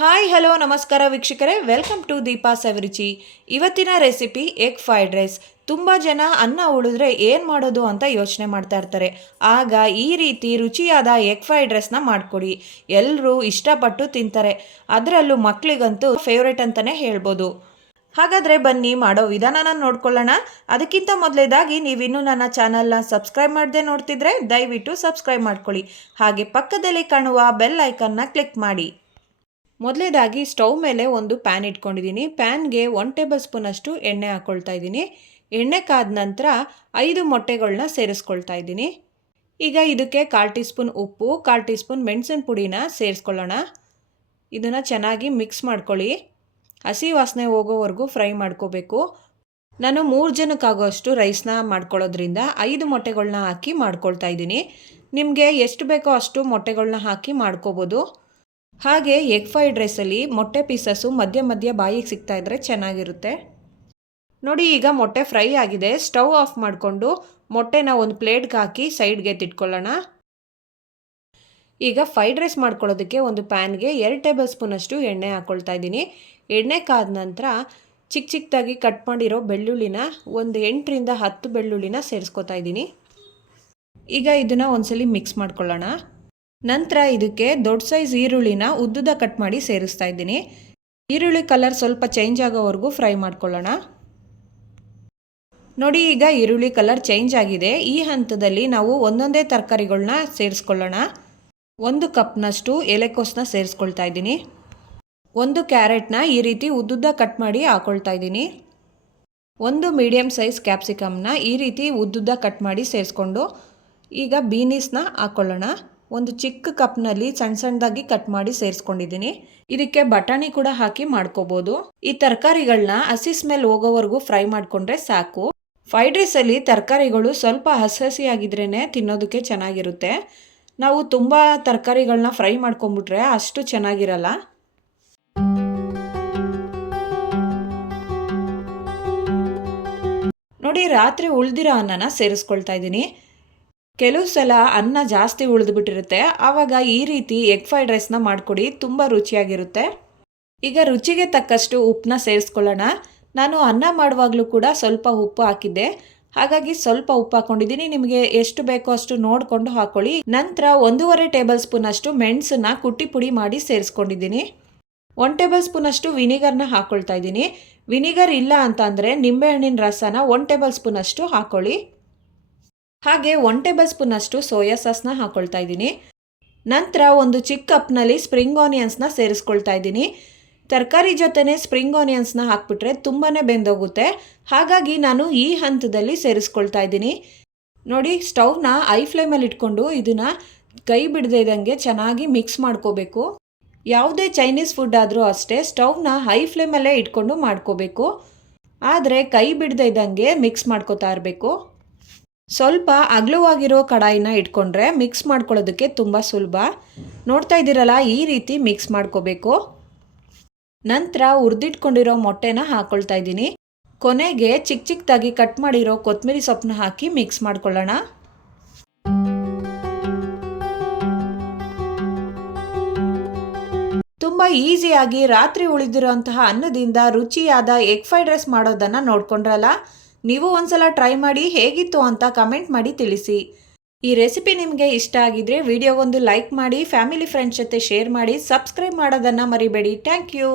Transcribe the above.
Hi hello ನಮಸ್ಕಾರ ವೀಕ್ಷಕರೇ, welcome to Deepa ಸವಿರುಚಿ. ಇವತ್ತಿನ ರೆಸಿಪಿ ಎಗ್ ಫ್ರೈಡ್ ರೈಸ್. ತುಂಬ ಜನ ಅನ್ನ ಉಳಿದ್ರೆ ಏನು ಮಾಡೋದು ಅಂತ ಯೋಚನೆ ಮಾಡ್ತಾ ಇರ್ತಾರೆ. ಆಗ ಈ ರೀತಿ ರುಚಿಯಾದ ಎಗ್ ಫ್ರೈಡ್ ರೈಸ್ನ ಮಾಡಿಕೊಡಿ. ಎಲ್ಲರೂ ಇಷ್ಟಪಟ್ಟು ತಿಂತಾರೆ. ಅದರಲ್ಲೂ ಮಕ್ಕಳಿಗಂತೂ ಫೇವ್ರೇಟ್ ಅಂತಲೇ ಹೇಳ್ಬೋದು. ಹಾಗಾದರೆ ಬನ್ನಿ ಮಾಡೋ ವಿಧಾನನ ನೋಡ್ಕೊಳ್ಳೋಣ. ಅದಕ್ಕಿಂತ ಮೊದಲೇದಾಗಿ ನೀವಿನ್ನೂ ನನ್ನ ಚಾನಲ್ನ ಸಬ್ಸ್ಕ್ರೈಬ್ ಮಾಡದೆ ನೋಡ್ತಿದ್ರೆ ದಯವಿಟ್ಟು ಸಬ್ಸ್ಕ್ರೈಬ್ ಮಾಡ್ಕೊಳ್ಳಿ. ಹಾಗೆ ಪಕ್ಕದಲ್ಲಿ ಕಾಣುವ ಬೆಲ್ ಐಕನ್ನ ಕ್ಲಿಕ್ ಮಾಡಿ. ಮೊದಲೇದಾಗಿ ಸ್ಟವ್ ಮೇಲೆ ಒಂದು ಪ್ಯಾನ್ ಇಟ್ಕೊಂಡಿದ್ದೀನಿ. ಪ್ಯಾನ್ಗೆ 1 ಟೇಬಲ್ ಸ್ಪೂನಷ್ಟು ಎಣ್ಣೆ ಹಾಕ್ಕೊಳ್ತಾ ಇದ್ದೀನಿ. ಎಣ್ಣೆ ಕಾದ ನಂತರ 5 ಮೊಟ್ಟೆಗಳನ್ನ ಸೇರಿಸ್ಕೊಳ್ತಾ ಇದ್ದೀನಿ. ಈಗ ಇದಕ್ಕೆ 1/4 ಟೀ ಸ್ಪೂನ್ ಉಪ್ಪು, 1/4 ಟೀ ಸ್ಪೂನ್ ಮೆಣಸಿನ ಪುಡಿನ ಸೇರಿಸ್ಕೊಳ್ಳೋಣ. ಇದನ್ನು ಚೆನ್ನಾಗಿ ಮಿಕ್ಸ್ ಮಾಡ್ಕೊಳ್ಳಿ. ಹಸಿ ವಾಸನೆ ಹೋಗೋವರೆಗೂ ಫ್ರೈ ಮಾಡ್ಕೋಬೇಕು. ನಾನು 3 ಜನಕ್ಕಾಗೋಷ್ಟು ರೈಸ್ನ ಮಾಡ್ಕೊಳ್ಳೋದ್ರಿಂದ 5 ಮೊಟ್ಟೆಗಳನ್ನ ಹಾಕಿ ಮಾಡ್ಕೊಳ್ತಾ ಇದ್ದೀನಿ. ನಿಮಗೆ ಎಷ್ಟು ಬೇಕೋ ಅಷ್ಟು ಮೊಟ್ಟೆಗಳನ್ನ ಹಾಕಿ ಮಾಡ್ಕೋಬೋದು. ಹಾಗೆ ಎಗ್ ಫ್ರೈಡ್ ರೈಸಲ್ಲಿ ಮೊಟ್ಟೆ ಪೀಸಸ್ಸು ಮಧ್ಯ ಮಧ್ಯ ಬಾಯಿಗೆ ಸಿಗ್ತಾ ಇದ್ದರೆ ಚೆನ್ನಾಗಿರುತ್ತೆ. ನೋಡಿ, ಈಗ ಮೊಟ್ಟೆ ಫ್ರೈ ಆಗಿದೆ. ಸ್ಟವ್ ಆಫ್ ಮಾಡಿಕೊಂಡು ಮೊಟ್ಟೆನ ಒಂದು ಪ್ಲೇಟ್ಗೆ ಹಾಕಿ ಸೈಡ್ಗೆ ತಿಟ್ಕೊಳ್ಳೋಣ. ಈಗ ಫ್ರೈಡ್ ರೈಸ್ ಮಾಡ್ಕೊಳ್ಳೋದಕ್ಕೆ ಒಂದು ಪ್ಯಾನ್ಗೆ 2 ಟೇಬಲ್ ಸ್ಪೂನಷ್ಟು ಎಣ್ಣೆ ಹಾಕ್ಕೊಳ್ತಾ ಇದ್ದೀನಿ. ಎಣ್ಣೆ ಕಾದ ನಂತರ ಚಿಕ್ಕದಾಗಿ ಕಟ್ ಮಾಡಿರೋ ಬೆಳ್ಳುಳ್ಳಿನ ಒಂದು 8ರಿಂದ 10 ಬೆಳ್ಳುಳ್ಳಿನ ಸೇರಿಸ್ಕೊತಾ ಇದ್ದೀನಿ. ಈಗ ಇದನ್ನು ಒಂದ್ಸಲಿ ಮಿಕ್ಸ್ ಮಾಡ್ಕೊಳ್ಳೋಣ. ನಂತರ ಇದಕ್ಕೆ ದೊಡ್ಡ ಸೈಜ್ ಈರುಳ್ಳಿನ ಉದ್ದುದ ಕಟ್ ಮಾಡಿ ಸೇರಿಸ್ತಾ ಇದ್ದೀನಿ. ಈರುಳ್ಳಿ ಕಲರ್ ಸ್ವಲ್ಪ ಚೇಂಜ್ ಆಗೋವರೆಗೂ ಫ್ರೈ ಮಾಡ್ಕೊಳ್ಳೋಣ. ನೋಡಿ, ಈಗ ಈರುಳ್ಳಿ ಕಲರ್ ಚೇಂಜ್ ಆಗಿದೆ. ಈ ಹಂತದಲ್ಲಿ ನಾವು ಒಂದೊಂದೇ ತರಕಾರಿಗಳನ್ನ ಸೇರಿಸ್ಕೊಳ್ಳೋಣ. 1 ಕಪ್ನಷ್ಟು ಎಲೆಕೋಸನ್ನ ಸೇರಿಸ್ಕೊಳ್ತಾ ಇದ್ದೀನಿ. 1 ಕ್ಯಾರೆಟ್ನ ಈ ರೀತಿ ಉದ್ದುದ ಕಟ್ ಮಾಡಿ ಹಾಕ್ಕೊಳ್ತಾ ಇದ್ದೀನಿ. 1 ಮೀಡಿಯಮ್ ಸೈಜ್ ಕ್ಯಾಪ್ಸಿಕಮ್ನ ಈ ರೀತಿ ಉದ್ದುದ ಕಟ್ ಮಾಡಿ ಸೇರಿಸ್ಕೊಂಡು ಈಗ ಬೀನೀಸ್ನ ಹಾಕ್ಕೊಳ್ಳೋಣ. ಒಂದು ಚಿಕ್ಕ ಕಪ್ನಲ್ಲಿ ಸಣ್ಣದಾಗಿ ಕಟ್ ಮಾಡಿ ಸೇರಿಸ್ಕೊಂಡಿದ್ದೀನಿ. ಇದಕ್ಕೆ ಬಟಾಣಿ ಕೂಡ ಹಾಕಿ ಮಾಡ್ಕೋಬೋದು. ಈ ತರಕಾರಿಗಳನ್ನ ಹಸಿ ಸ್ಮೆಲ್ ಹೋಗೋವರೆಗೂ ಫ್ರೈ ಮಾಡಿಕೊಂಡ್ರೆ ಸಾಕು. ಫ್ರೈಡ್ ರೈಸಲ್ಲಿ ತರಕಾರಿಗಳು ಸ್ವಲ್ಪ ಹಸಿಯಾಗಿದ್ರೇ ತಿನ್ನೋದಕ್ಕೆ ಚೆನ್ನಾಗಿರುತ್ತೆ. ನಾವು ತುಂಬ ತರಕಾರಿಗಳನ್ನ ಫ್ರೈ ಮಾಡ್ಕೊಂಬಿಟ್ರೆ ಅಷ್ಟು ಚೆನ್ನಾಗಿರಲ್ಲ. ನೋಡಿ, ರಾತ್ರಿ ಉಳಿದಿರೋ ಅನ್ನನ ಸೇರಿಸ್ಕೊಳ್ತಾ ಇದ್ದೀನಿ. ಕೆಲವು ಸಲ ಅನ್ನ ಜಾಸ್ತಿ ಉಳಿದುಬಿಟ್ಟಿರುತ್ತೆ. ಆವಾಗ ಈ ರೀತಿ ಎಗ್ ಫ್ರೈಡ್ ರೈಸ್ನ ಮಾಡಿಕೊಡಿ, ತುಂಬ ರುಚಿಯಾಗಿರುತ್ತೆ. ಈಗ ರುಚಿಗೆ ತಕ್ಕಷ್ಟು ಉಪ್ಪನ್ನ ಸೇರಿಸ್ಕೊಳ್ಳೋಣ. ನಾನು ಅನ್ನ ಮಾಡುವಾಗಲೂ ಕೂಡ ಸ್ವಲ್ಪ ಉಪ್ಪು ಹಾಕಿದ್ದೆ, ಹಾಗಾಗಿ ಸ್ವಲ್ಪ ಉಪ್ಪು ಹಾಕ್ಕೊಂಡಿದ್ದೀನಿ. ನಿಮಗೆ ಎಷ್ಟು ಬೇಕೋ ಅಷ್ಟು ನೋಡಿಕೊಂಡು ಹಾಕ್ಕೊಳ್ಳಿ. ನಂತರ 1.5 ಟೇಬಲ್ ಸ್ಪೂನಷ್ಟು ಮೆಣಸನ್ನ ಕುಟ್ಟಿ ಪುಡಿ ಮಾಡಿ ಸೇರಿಸ್ಕೊಂಡಿದ್ದೀನಿ. 1 ಟೇಬಲ್ ಸ್ಪೂನಷ್ಟು ವಿನಿಗರ್ನ ಹಾಕ್ಕೊಳ್ತಾ ಇದ್ದೀನಿ. ವಿನಿಗರ್ ಇಲ್ಲ ಅಂತಂದರೆ ನಿಂಬೆಹಣ್ಣಿನ ರಸನ 1 ಟೇಬಲ್ ಸ್ಪೂನಷ್ಟು ಹಾಕ್ಕೊಳ್ಳಿ. ಹಾಗೆ 1 ಟೇಬಲ್ ಸ್ಪೂನಷ್ಟು ಸೋಯಾ ಸಾಸ್ನ ಹಾಕ್ಕೊಳ್ತಾ ಇದ್ದೀನಿ. ನಂತರ ಒಂದು ಚಿಕ್ಕ ಕಪ್ನಲ್ಲಿ ಸ್ಪ್ರಿಂಗ್ ಆನಿಯನ್ಸ್ನ ಸೇರಿಸ್ಕೊಳ್ತಾ ಇದ್ದೀನಿ. ತರಕಾರಿ ಜೊತೆನೇ ಸ್ಪ್ರಿಂಗ್ ಆನಿಯನ್ಸ್ನ ಹಾಕ್ಬಿಟ್ರೆ ತುಂಬಾ ಬೆಂದೋಗುತ್ತೆ. ಹಾಗಾಗಿ ನಾನು ಈ ಹಂತದಲ್ಲಿ ಸೇರಿಸ್ಕೊಳ್ತಾ ಇದ್ದೀನಿ. ನೋಡಿ, ಸ್ಟವ್ನ ಐ ಫ್ಲೇಮಲ್ಲಿ ಇಟ್ಕೊಂಡು ಇದನ್ನು ಕೈ ಬಿಡದೇ ಇದ್ದಂಗೆ ಚೆನ್ನಾಗಿ ಮಿಕ್ಸ್ ಮಾಡ್ಕೋಬೇಕು. ಯಾವುದೇ ಚೈನೀಸ್ ಫುಡ್ ಆದರೂ ಅಷ್ಟೇ ಸ್ಟವ್ನ ಹೈ ಫ್ಲೇಮಲ್ಲೇ ಇಟ್ಕೊಂಡು ಮಾಡ್ಕೋಬೇಕು. ಆದರೆ ಕೈ ಬಿಡದೇ ಇದ್ದಂಗೆ ಮಿಕ್ಸ್ ಮಾಡ್ಕೋತಾ ಇರಬೇಕು. ಸ್ವಲ್ಪ ಅಗಲವಾಗಿರೋ ಕಡಾಯಿನ ಇಟ್ಕೊಂಡ್ರೆ ಮಿಕ್ಸ್ ಮಾಡ್ಕೊಳ್ಳೋದಕ್ಕೆ ತುಂಬ ಸುಲಭ. ನೋಡ್ತಾ ಇದ್ದೀರಲ್ಲ, ಈ ರೀತಿ ಮಿಕ್ಸ್ ಮಾಡ್ಕೋಬೇಕು. ನಂತರ ಹುರಿದಿಟ್ಕೊಂಡಿರೋ ಮೊಟ್ಟೆನ ಹಾಕ್ಕೊಳ್ತಾ ಇದ್ದೀನಿ. ಕೊನೆಗೆ ಚಿಕ್ಕದಾಗಿ ಕಟ್ ಮಾಡಿರೋ ಕೊತ್ತಂಬರಿ ಸೊಪ್ಪನ್ನ ಹಾಕಿ ಮಿಕ್ಸ್ ಮಾಡ್ಕೊಳ್ಳೋಣ. ತುಂಬ ಈಸಿಯಾಗಿ ರಾತ್ರಿ ಉಳಿದಿರೋಂತಹ ಅನ್ನದಿಂದ ರುಚಿಯಾದ ಎಗ್ ಫ್ರೈಡ್ ರೈಸ್ ಮಾಡೋದನ್ನು ನೋಡ್ಕೊಂಡ್ರಲ್ಲ. ನೀವು ಒಂದ್ಸಲ ಟ್ರೈ ಮಾಡಿ ಹೇಗಿತ್ತು ಅಂತ ಕಮೆಂಟ್ ಮಾಡಿ ತಿಳಿಸಿ. ಈ ರೆಸಿಪಿ ನಿಮಗೆ ಇಷ್ಟ ಆಗಿದ್ರೆ ವಿಡಿಯೋಗೊಂದು ಲೈಕ್ ಮಾಡಿ, ಫ್ಯಾಮಿಲಿ ಫ್ರೆಂಡ್ಸ್ ಜೊತೆ ಶೇರ್ ಮಾಡಿ, ಸಬ್ಸ್ಕ್ರೈಬ್ ಮಾಡೋದನ್ನು ಮರಿಬೇಡಿ. Thank you.